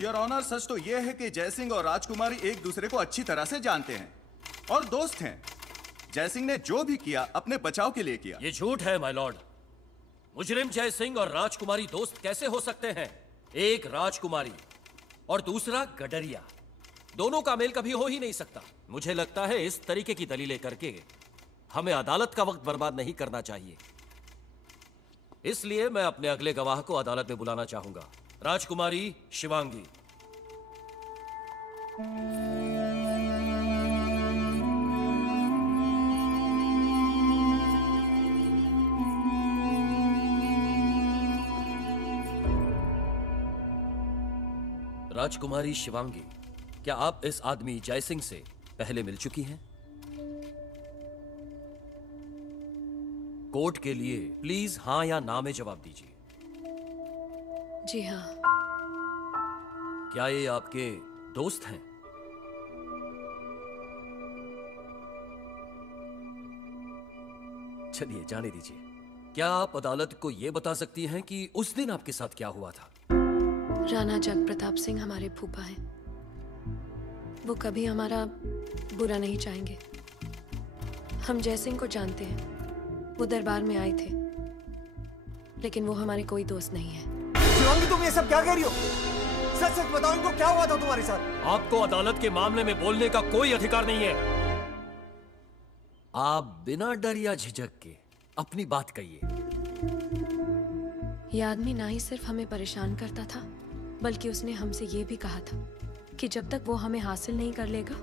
Your honour, सच तो यह है कि जयसिंह और राजकुमारी एक दूसरे को अच्छी तरह से जानते हैं और दोस्त हैं। जयसिंह ने जो भी किया अपने बचाव के लिए किया। ये झूठ है माय लॉर्ड। मुजरिम जयसिंह और राजकुमारी दोस्त कैसे हो सकते हैं? एक राजकुमारी और दूसरा गडरिया, दोनों का मेल कभी हो ही नहीं सकता। मुझे लगता है इस तरीके की दलीलें करके हमें अदालत का वक्त बर्बाद नहीं करना चाहिए। इसलिए मैं अपने अगले गवाह को अदालत में बुलाना चाहूंगा, राजकुमारी शिवांगी। राजकुमारी शिवांगी, क्या आप इस आदमी जयसिंह से पहले मिल चुकी हैं? कोर्ट के लिए प्लीज हां या ना में जवाब दीजिए। जी हाँ। क्या ये आपके दोस्त हैं? चलिए जाने दीजिए। क्या आप अदालत को यह बता सकती हैं कि उस दिन आपके साथ क्या हुआ था? राणा जग प्रताप सिंह हमारे फूफा हैं। वो कभी हमारा बुरा नहीं चाहेंगे। हम जयसिंह को जानते हैं। वो दरबार में आए थे, लेकिन वो हमारे कोई दोस्त नहीं है। शिवांगी, तुम ये सब क्या कह रही हो? सच सच बताओ, इनको क्या हुआ था तुम्हारे साथ? आपको अदालत के मामले में बोलने का कोई अधिकार नहीं है। आप बिना डर या झिझक के अपनी बात कहिए। ये आदमी ना ही सिर्फ हमें परेशान करता था, बल्कि उसने हमसे ये भी कहा था कि जब तक वो हमें हासिल नहीं कर लेगा,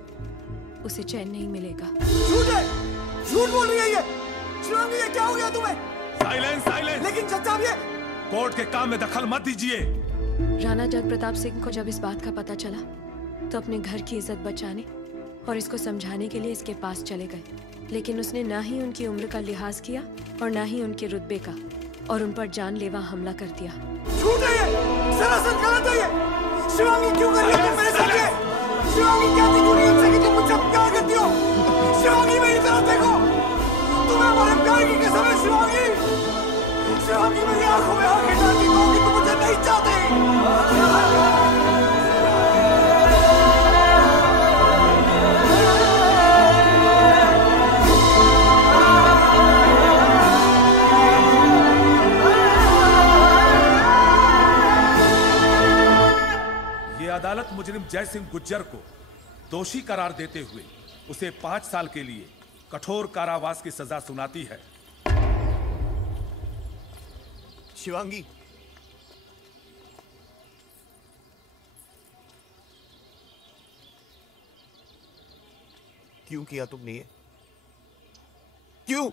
उसे चैन नहीं मिलेगा। झूठ है! झूठ बोल रही है ये! शिवांगी, ये क्या हो गया तुम्हें? Silence, silence! लेकिन जज साहब, ये कोर्ट के काम में दखल मत दीजिए। राणा जग प्रताप सिंह को जब इस बात का पता चला, तो अपने घर की इज्जत बचाने और इसको समझाने के लिए इसके पास चले गए। लेकिन उसने ना ही उनकी उम्र का लिहाज किया और ना ही उनके रुतबे का, और उन पर जानलेवा हमला कर दिया। झूठ है ये! सरासर गलत है ये! शिवांगी, क्यों कर रही हो तुम मेरे साथ ये? शिवांगी, क्या थी पूरी उनसे कि तुम मुझसे प्यार करती हो? शिवांगी, मेरी तरफ देखो! तुम्हें हमारे प्यार की कसम है शिवांगी! शिवांगी, मेरी आंखों में आंखें डालती हो कि तुम मुझे नहीं चाहते! अदालत मुजरिम जयसिंह गुज्जर को दोषी करार देते हुए उसे 5 साल के लिए कठोर कारावास की सजा सुनाती है। शिवांगी, क्यों किया तुमने ये? क्यों?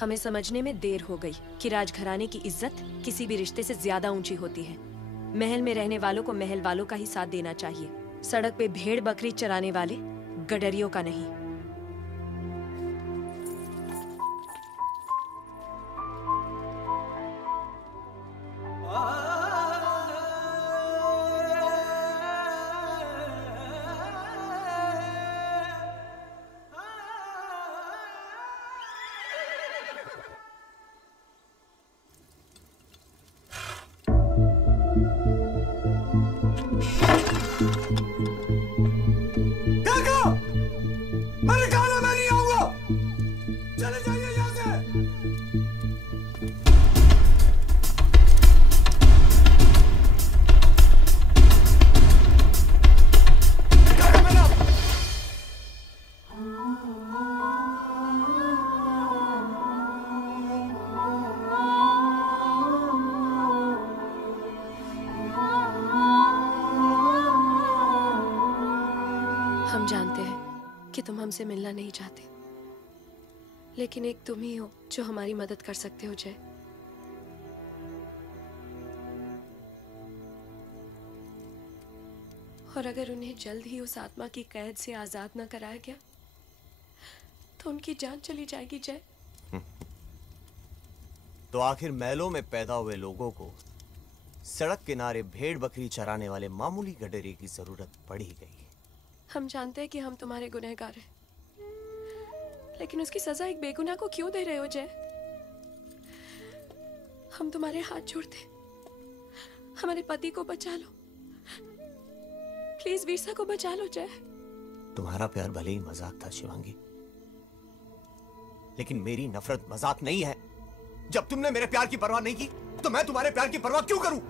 हमें समझने में देर हो गई कि राजघराने की इज्जत किसी भी रिश्ते से ज्यादा ऊंची होती है। महल में रहने वालों को महल वालों का ही साथ देना चाहिए, सड़क पे भेड़ बकरी चराने वाले गडरियों का नहीं। हम जानते हैं कि तुम हमसे मिलना नहीं चाहते, लेकिन एक तुम ही हो जो हमारी मदद कर सकते हो जय। और अगर उन्हें जल्द ही उस आत्मा की कैद से आजाद न कराया गया, तो उनकी जान चली जाएगी जय। तो आखिर महलों में पैदा हुए लोगों को सड़क किनारे भेड़ बकरी चराने वाले मामूली गडरे की जरूरत पड़ ही गई। हम जानते हैं कि हम तुम्हारे गुनहगार हैं, लेकिन उसकी सजा एक बेगुनाह को क्यों दे रहे हो जय? हम तुम्हारे हाथ जोड़ते, हमारे पति को बचा लो। प्लीज वीरसा को बचा लो जय। तुम्हारा प्यार भले ही मजाक था शिवांगी, लेकिन मेरी नफरत मजाक नहीं है। जब तुमने मेरे प्यार की परवाह नहीं की तो मैं तुम्हारे प्यार की परवाह क्यों करूं?